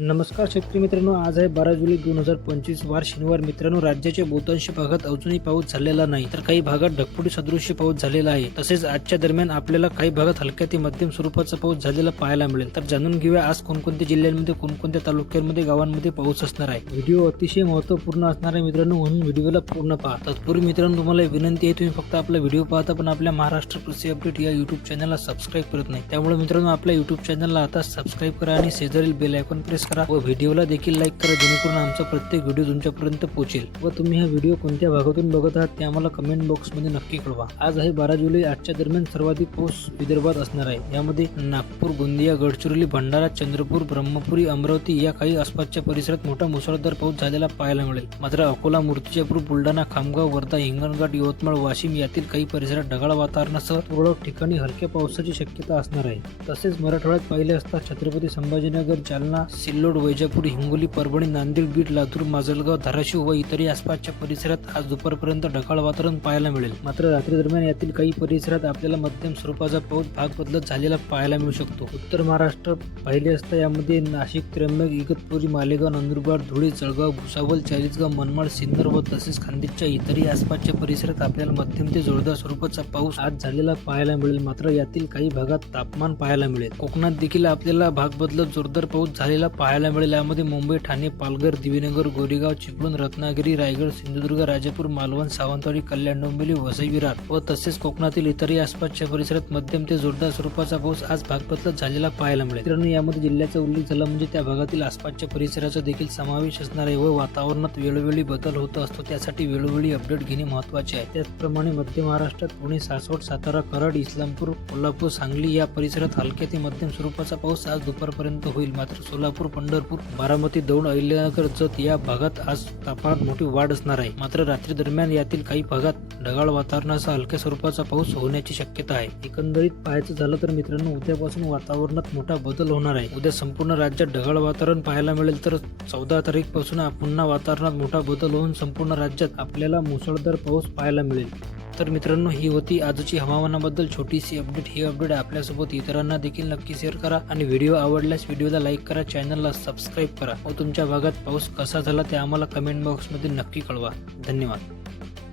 नमस्कार शेतकरी मित्रांनो आज आहे बारा जुलै दोन हजार पंचवीस वार शनिवार. मित्रांनो राज्याच्या बहुतांश भागात अजूनही पाऊस झालेला नाही तर काही भागात ढगफुटी सदृश्य पाऊस झालेला आहे. तसेच आजच्या दरम्यान आपल्याला काही भागात हलक्या ते मध्यम स्वरूपाचा पाऊस झालेला पाहायला मिळेल. तर जाणून घेऊया आज कोणकोणत्या जिल्ह्यांमध्ये कोणकोणत्या तालुक्यांमध्ये गावांमध्ये पाऊस असणार आहे? व्हिडिओ अतिशय महत्त्वपूर्ण असणार आहे मित्रांनो म्हणून व्हिडिओला पूर्ण पहा. तत्पूर्वी मित्रांनो तुम्हाला विनंती आहे तुम्ही फक्त आपला व्हिडिओ पाहता पण आपल्या महाराष्ट्र कृषी अपडेट या युट्यूब चॅनलला सबस्क्राईब करत नाही. त्यामुळे मित्रांनो आपल्या युट्यूब चॅनलला आता सबस्क्राईब करा आणि शेजारील बेल आयकॉन प्रेस करा व व्हिडिओला देखील लाईक करा जेणेकरून आमचा प्रत्येक व्हिडिओ तुमच्यापर्यंत पोहोचेल. व तुम्ही हा व्हिडिओ कोणत्या भागातून बघत आहात ते आम्हाला कमेंट बॉक्समध्ये नक्की कळवा. आज आहे बारा जुलै आजच्या दरम्यान सर्वाधिक पाऊस विदर्भात असणार आहे. यामध्ये नागपूर गोंदिया गडचिरोली भंडारा चंद्रपूर ब्रह्मपुरी अमरावती या काही आसपासच्या परिसरात मोठा मुसळधार पाऊस झालेला पाहायला मिळेल. मात्र अकोला मूर्तिजापूर बुलढाणा खामगाव वर्धा हिंगणघाट यवतमाळ वाशिम यातील काही परिसरात ढगाळ वातावरणासह तुरळक ठिकाणी हलक्या पावसाची शक्यता असणार आहे. तसेच मराठवाड्यात पाहिले असता छत्रपती संभाजीनगर जालना सिल्लोड वैजापूर हिंगोली परभणी नांदेड बीड लातूर माजलगाव धाराशिव व इतरही आसपासच्या परिसरात आज दुपारपर्यंत ढगाळ वातावरण पाहायला मिळेल. मात्र रात्री दरम्यान यातील काही परिसरात आपल्याला मध्यम स्वरूपाचा पाऊस भाग बदलत झालेला पाहायला मिळू शकतो. उत्तर महाराष्ट्र पाहिले असता यामध्ये नाशिक त्र्यंबक इगतपुरी मालेगाव नंदुरबार धुळे जळगाव भुसावल चाळीसगाव मनमाड सिन्नर व तसेच खानदेशच्या इतरही आसपासच्या परिसरात आपल्याला मध्यम ते जोरदार स्वरूपाचा पाऊस आज झालेला पाहायला मिळेल. मात्र यातील काही भागात तापमान पाहायला मिळेल. कोकणात देखील आपल्याला भाग बदलत जोरदार पाऊस झालेला पाहायला पाहायला मिळेल. यामध्ये मुंबई ठाणे पालघर दिवेनगर गोरेगाव चिपळूण रत्नागिरी रायगड सिंधुदुर्ग राजापूर मालवण सावंतवाडी कल्याण डोंबिवली वसई विरार व तसेच कोकणातील इतरही आसपासच्या परिसरात मध्यम ते जोरदार स्वरूपाचा पाऊस आज भाग झालेला पाहायला मिळेल. मित्रांनो यामध्ये जिल्ह्याचा उल्लेख झाला म्हणजे त्या भागातील आसपासच्या परिसराचा देखील समावेश असणार आहे व वातावरणात वेळोवेळी बदल होत असतो त्यासाठी वेळोवेळी अपडेट घेणे महत्त्वाचे आहे. त्याचप्रमाणे मध्य महाराष्ट्रात पुणे सासवड सातारा कराड इस्लामपूर कोल्हापूर सांगली या परिसरात हलक्या ते मध्यम स्वरूपाचा पाऊस आज दुपारपर्यंत होईल. मात्र सोलापूर पंढरपूर बारामती दौंड अहिल्यानगर जत या भागात आज तापमानात मोठी वाढ असणार आहे. मात्र रात्री दरम्यान यातील काही भागात ढगाळ वातावरणासह हलक्या स्वरूपाचा पाऊस होण्याची शक्यता आहे. एकंदरीत पाहायचं झालं तर मित्रांनो उद्यापासून वातावरणात मोठा बदल होणार आहे. उद्या संपूर्ण राज्यात ढगाळ वातावरण पाहायला मिळेल तर चौदा तारीखपासून पुन्हा वातावरणात मोठा बदल होऊन संपूर्ण राज्यात आपल्याला मुसळधार पाऊस पाहायला मिळेल. तर मित्रांनो ही होती आजची हवामानाबद्दल छोटीशी अपडेट ही अपडेट आपल्यासोबत इतरांना देखील नक्की शेअर करा आणि व्हिडिओ आवडल्यास व्हिडिओला लाईक करा चॅनलला सबस्क्राईब करा. व तुमच्या भागात पाऊस कसा झाला ते आम्हाला कमेंट बॉक्समध्ये नक्की कळवा. धन्यवाद.